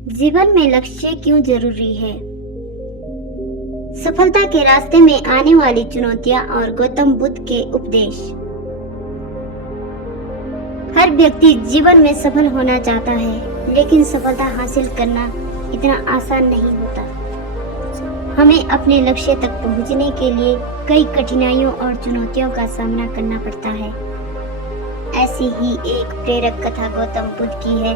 जीवन में लक्ष्य क्यों जरूरी है? सफलता के रास्ते में आने वाली चुनौतियां और गौतम बुद्ध के उपदेश। हर व्यक्ति जीवन में सफल होना चाहता है, लेकिन सफलता हासिल करना इतना आसान नहीं होता। हमें अपने लक्ष्य तक पहुंचने के लिए कई कठिनाइयों और चुनौतियों का सामना करना पड़ता है। ऐसी ही एक प्रेरक कथा गौतम बुद्ध की है,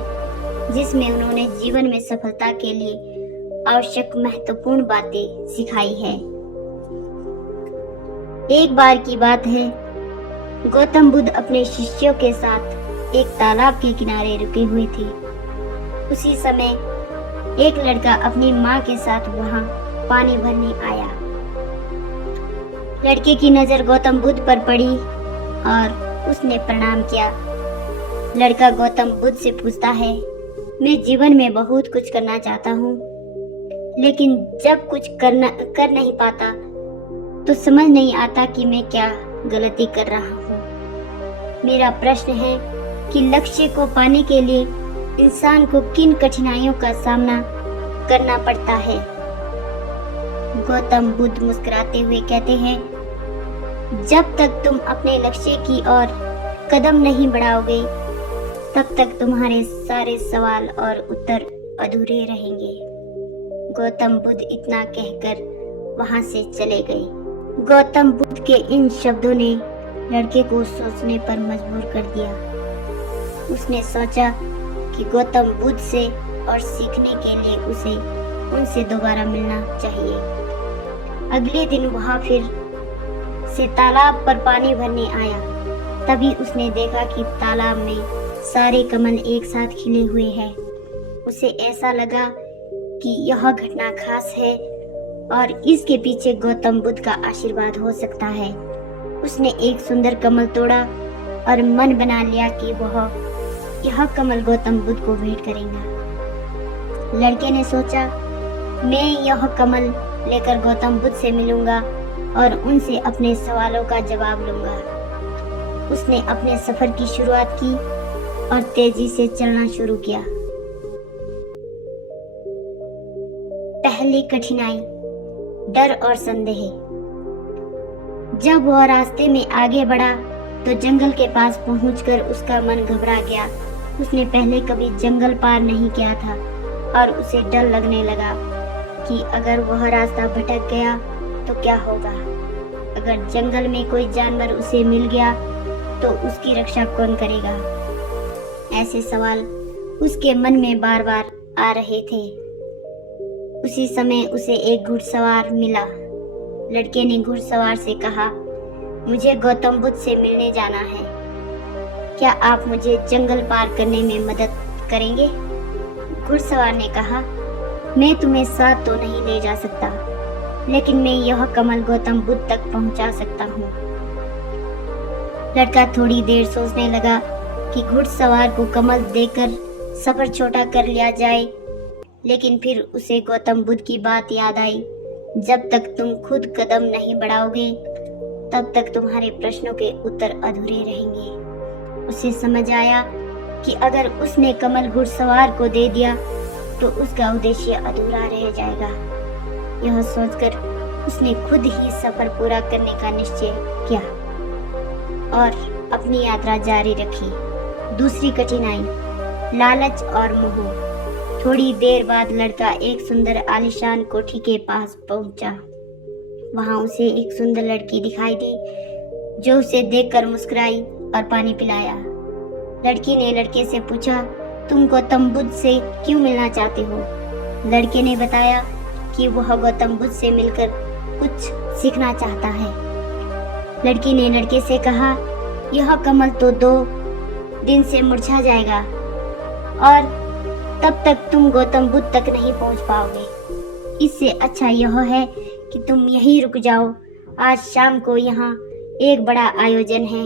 जिसमें उन्होंने जीवन में सफलता के लिए आवश्यक महत्वपूर्ण बातें सिखाई है। एक बार की बात है, गौतम बुद्ध अपने शिष्यों के साथ एक तालाब के किनारे रुके हुए थे। उसी समय एक लड़का अपनी माँ के साथ वहां पानी भरने आया। लड़के की नजर गौतम बुद्ध पर पड़ी और उसने प्रणाम किया। लड़का गौतम बुद्ध से पूछता है, मैं जीवन में बहुत कुछ करना चाहता हूँ, लेकिन जब कुछ कर नहीं पाता तो समझ नहीं आता कि मैं क्या गलती कर रहा हूँ। मेरा प्रश्न है कि लक्ष्य को पाने के लिए इंसान को किन कठिनाइयों का सामना करना पड़ता है। गौतम बुद्ध मुस्कुराते हुए कहते हैं, जब तक तुम अपने लक्ष्य की ओर कदम नहीं बढ़ाओगे, तब तक तुम्हारे सारे सवाल और उत्तर अधूरे रहेंगे। गौतम बुद्ध इतना कहकर वहां से चले गए। गौतम बुद्ध के इन शब्दों ने लड़के को सोचने पर मजबूर कर दिया। उसने सोचा कि गौतम बुद्ध से और सीखने के लिए उसे उनसे दोबारा मिलना चाहिए। अगले दिन वहां फिर से तालाब पर पानी भरने आया। तभी उसने देखा कि तालाब में सारे कमल एक साथ खिले हुए हैं। उसे ऐसा लगा कि यह घटना खास है और इसके पीछे गौतम बुद्ध का आशीर्वाद हो सकता है। उसने एक सुंदर कमल तोड़ा और मन बना लिया कि वह यह कमल गौतम बुद्ध को भेंट करेगा। लड़के ने सोचा, मैं यह कमल लेकर गौतम बुद्ध से मिलूंगा और उनसे अपने सवालों का जवाब लूंगा। उसने अपने सफर की शुरुआत की और तेजी से चलना शुरू किया। पहली कठिनाई, डर और संदेह। जब वह रास्ते में आगे बढ़ा तो जंगल के पास पहुंचकर उसका मन घबरा गया। उसने पहले कभी जंगल पार नहीं किया था और उसे डर लगने लगा कि अगर वह रास्ता भटक गया तो क्या होगा। अगर जंगल में कोई जानवर उसे मिल गया तो उसकी रक्षा कौन करेगा। ऐसे सवाल उसके मन में बार बार आ रहे थे। उसी समय उसे एक घुड़सवार मिला। लड़के ने घुड़सवार से कहा, मुझे गौतम बुद्ध से मिलने जाना है, क्या आप मुझे जंगल पार करने में मदद करेंगे। घुड़सवार ने कहा, मैं तुम्हें साथ तो नहीं ले जा सकता, लेकिन मैं यह कमल गौतम बुद्ध तक पहुंचा सकता हूँ। लड़का थोड़ी देर सोचने लगा कि घुड़सवार को कमल देकर सफर छोटा कर लिया जाए, लेकिन फिर उसे गौतम बुद्ध की बात याद आई, जब तक तुम खुद कदम नहीं बढ़ाओगे तब तक तुम्हारे प्रश्नों के उत्तर अधूरे रहेंगे। उसे समझ आया कि अगर उसने कमल घुड़सवार को दे दिया तो उसका उद्देश्य अधूरा रह जाएगा। यह सोचकर उसने खुद ही सफर पूरा करने का निश्चय किया और अपनी यात्रा जारी रखी। दूसरी कठिनाई, लालच और मोह। थोड़ी देर बाद लड़का एक सुंदर आलीशान कोठी के पास पहुंचा। वहां उसे एक सुंदर लड़की दिखाई दी, जो उसे देखकर मुस्कुराई और पानी पिलाया। लड़की ने लड़के से पूछा, तुम गौतम बुद्ध से क्यों मिलना चाहते हो। लड़के ने बताया कि वह गौतम बुद्ध से मिलकर कुछ सीखना चाहता है। लड़की ने लड़के से कहा, यह कमल तो 2 दिन से मुरझा जाएगा और तब तक तुम गौतम बुद्ध तक नहीं पहुंच पाओगे। इससे अच्छा यह है कि तुम यहीं रुक जाओ। आज शाम को यहाँ एक बड़ा आयोजन है,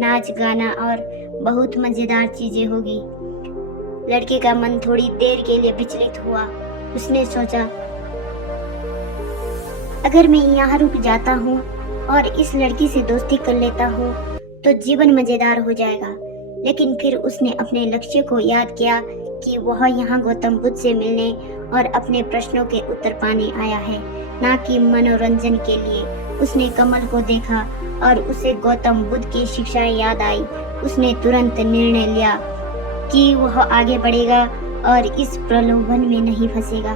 नाच गाना और बहुत मजेदार चीजें होगी। लड़के का मन थोड़ी देर के लिए विचलित हुआ। उसने सोचा, अगर मैं यहाँ रुक जाता हूँ और इस लड़की से दोस्ती कर लेता हूँ तो जीवन मजेदार हो जाएगा। लेकिन फिर उसने अपने लक्ष्य को याद किया कि वह यहाँ गौतम बुद्ध से मिलने और अपने प्रश्नों के उत्तर पाने आया है, ना कि मनोरंजन के लिए। उसने कमल को देखा और उसे गौतम बुद्ध की शिक्षाएं याद आई। उसने तुरंत निर्णय लिया कि वह आगे बढ़ेगा और इस प्रलोभन में नहीं फंसेगा।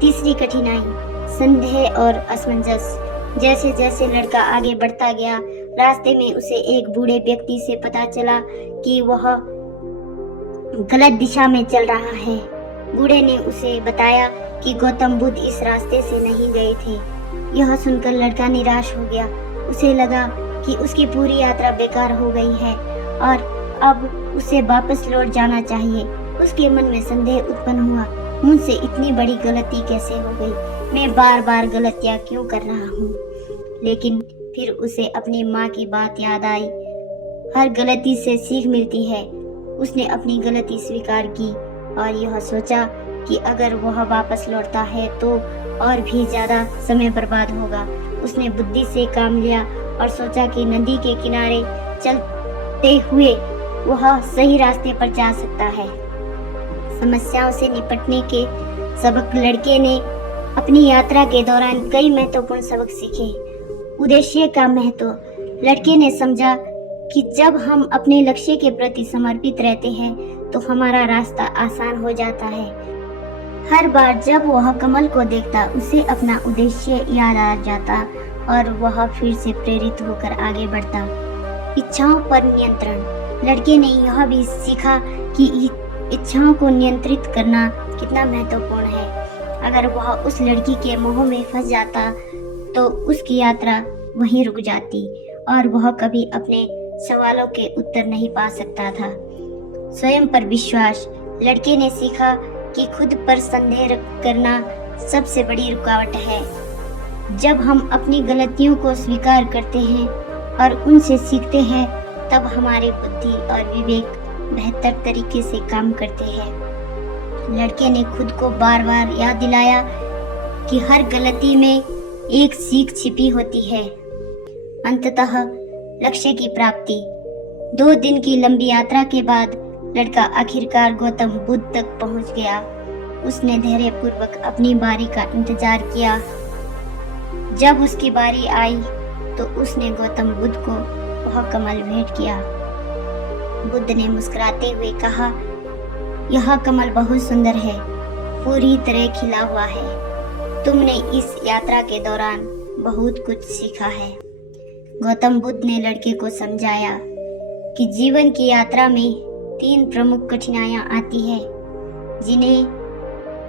तीसरी कठिनाई, संदेह और असमंजस। जैसे जैसे लड़का आगे बढ़ता गया, रास्ते में उसे एक बूढ़े व्यक्ति से पता चला कि वह गलत दिशा में चल रहा है। बूढ़े ने उसे बताया कि गौतम बुद्ध इस रास्ते से नहीं गए थे। यह सुनकर लड़का निराश हो गया। उसे लगा कि उसकी पूरी यात्रा बेकार हो गई है और अब उसे वापस लौट जाना चाहिए। उसके मन में संदेह उत्पन्न हुआ, मुझसे इतनी बड़ी गलती कैसे हो गई? मैं बार बार गलतियां क्यों कर रहा हूँ? लेकिन फिर उसे अपनी माँ की बात याद आई, हर गलती से सीख मिलती है। उसने अपनी गलती स्वीकार की और यह सोचा कि अगर वह वापस लौटता है तो और भी ज्यादा समय बर्बाद होगा। उसने बुद्धि से काम लिया और सोचा कि नदी के किनारे चलते हुए वह सही रास्ते पर जा सकता है। समस्याओं से निपटने के सबक लड़के ने अपनी यात्रा के दौरान कई महत्वपूर्ण सबक सीखे। उद्देश्य का महत्व। लड़के ने समझा कि जब हम अपने लक्ष्य के प्रति समर्पित रहते हैं तो हमारा रास्ता आसान हो जाता है। हर बार जब वह कमल को देखता, उसे अपना उद्देश्य याद आ जाता और वह फिर से प्रेरित होकर आगे बढ़ता। इच्छाओं पर नियंत्रण। लड़के ने यह भी सीखा कि इच्छाओं को नियंत्रित करना कितना महत्वपूर्ण है। अगर वह उस लड़की के मोह में फंस जाता तो उसकी यात्रा वहीं रुक जाती और वह कभी अपने सवालों के उत्तर नहीं पा सकता था। स्वयं पर विश्वास। लड़के ने सीखा कि खुद पर संदेह करना सबसे बड़ी रुकावट है। जब हम अपनी गलतियों को स्वीकार करते हैं और उनसे सीखते हैं, तब हमारी बुद्धि और विवेक बेहतर तरीके से काम करते हैं। लड़के ने खुद को बार बार याद दिलाया कि हर गलती में एक सीख छिपी होती है। अंततः लक्ष्य की प्राप्ति। 2 दिन की लंबी यात्रा के बाद लड़का आखिरकार गौतम बुद्ध तक पहुंच गया। उसने धैर्यपूर्वक अपनी बारी का इंतजार किया। जब उसकी बारी आई तो उसने गौतम बुद्ध को वह कमल भेंट किया। बुद्ध ने मुस्कुराते हुए कहा, यह कमल बहुत सुंदर है, पूरी तरह खिला हुआ है। तुमने इस यात्रा के दौरान बहुत कुछ सीखा है। गौतम बुद्ध ने लड़के को समझाया कि जीवन की यात्रा में 3 प्रमुख कठिनाइयां आती हैं, जिन्हें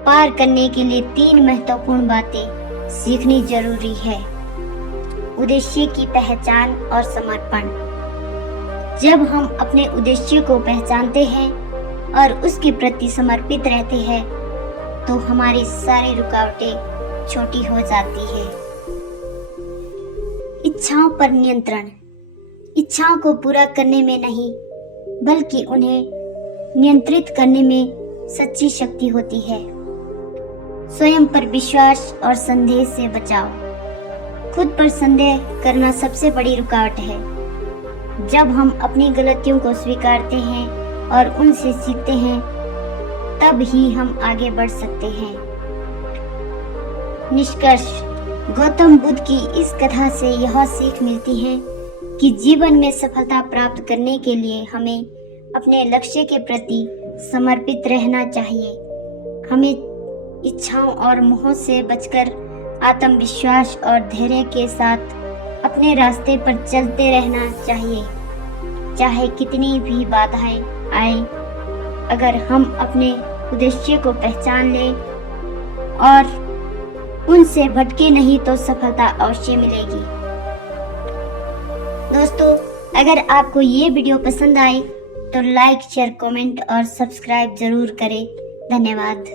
पार करने के लिए 3 महत्वपूर्ण बातें सीखनी जरूरी है। उद्देश्य की पहचान और समर्पण। जब हम अपने उद्देश्य को पहचानते हैं और उसके प्रति समर्पित रहते हैं तो हमारी सारी रुकावटें छोटी हो जाती है। इच्छाओं पर नियंत्रण। इच्छाओं को पूरा करने में नहीं, बल्कि उन्हें नियंत्रित करने में सच्ची शक्ति होती है। स्वयं पर विश्वास और संदेह से बचाव। खुद पर संदेह करना सबसे बड़ी रुकावट है। जब हम अपनी गलतियों को स्वीकारते हैं और उनसे सीखते हैं, तब ही हम आगे बढ़ सकते हैं। निष्कर्ष। गौतम बुद्ध की इस कथा से यह सीख मिलती है कि जीवन में सफलता प्राप्त करने के लिए हमें अपने लक्ष्य के प्रति समर्पित रहना चाहिए। हमें इच्छाओं और मोह से बचकर आत्मविश्वास और धैर्य के साथ अपने रास्ते पर चलते रहना चाहिए, चाहे कितनी भी बाधाएं आए। अगर हम अपने उद्देश्य को पहचान लें और उनसे भटके नहीं तो सफलता अवश्य मिलेगी। दोस्तों, अगर आपको ये वीडियो पसंद आए तो लाइक, शेयर, कमेंट और सब्सक्राइब जरूर करें। धन्यवाद।